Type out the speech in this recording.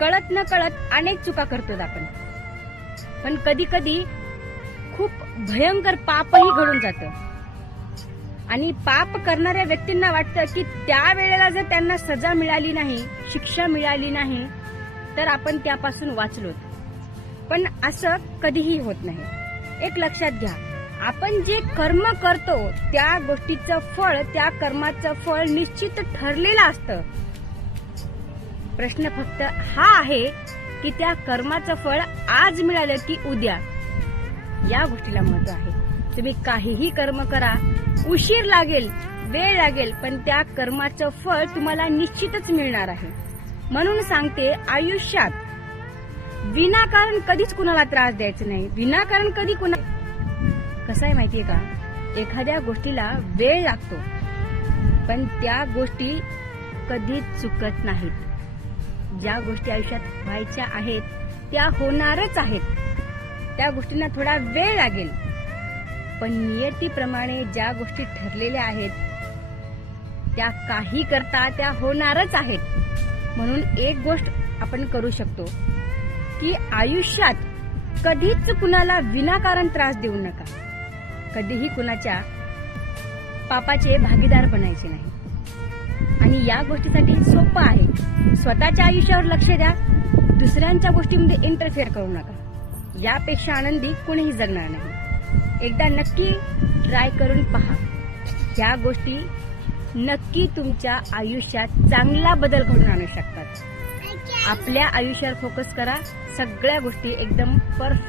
कळत न कळत अनेक चुका करतो आपण, पण कधी कधी खूप भयंकर पापही घडून जातं आणि पाप करणाऱ्या व्यक्तींना वाटतं की त्या वेळेला जर त्यांना सजा मिळाली नाही, शिक्षा मिळाली नाही, तर आपण त्यापासून वाचलो. पण असं कधीही होत नाही. एक लक्षात घ्या, आपण जे कर्म करतो त्या गोष्टीचं फळ, त्या कर्माचं फळ निश्चित ठरलेलं असतं. प्रश्न फक्त हा आहे की त्या कर्माचं फळ आज मिळालं की उद्या, या गोष्टीला महत्व आहे. तुम्ही काहीही कर्म करा, उशीर लागेल, वेळ लागेल, पण त्या कर्माचं फळ तुम्हाला निश्चितच मिळणार आहे. म्हणून सांगते, आयुष्यात विनाकारण कधीच कुणाला त्रास द्यायचा नाही. विनाकारण कधी कसं आहे माहितीये का, एखाद्या गोष्टीला वेळ लागतो, पण त्या गोष्टी कधीच चुकत नाहीत. ज्या गोष्टी आयुष्यात व्हायच्या आहेत त्या होणारच आहेत. त्या गोष्टींना थोडा वेळ लागेल, पण नियतीप्रमाणे ज्या गोष्टी ठरलेल्या आहेत त्या काही करता त्या होणारच आहेत. म्हणून एक गोष्ट आपण करू शकतो की आयुष्यात कधीच कुणाला विनाकारण त्रास देऊ नका. कधीही कुणाच्या पापाचे भागीदार बनायचे नाही. आणि या गोष्टीसाठी सोपं आहे, स्वतःच्या आयुष्यावर लक्ष द्या, दुसऱ्यांच्या गोष्टींमध्ये इंटरफेअर करू नका. यापेक्षा आनंदी कुणीही जगणार नाही. एकदा नक्की ट्राय करून पहा. ह्या गोष्टी नक्की तुमच्या आयुष्यात चांगला बदल घडून आणू शकतात. आपल्या आयुष्यावर फोकस करा, सगळ्या गोष्टी एकदम परफेक्ट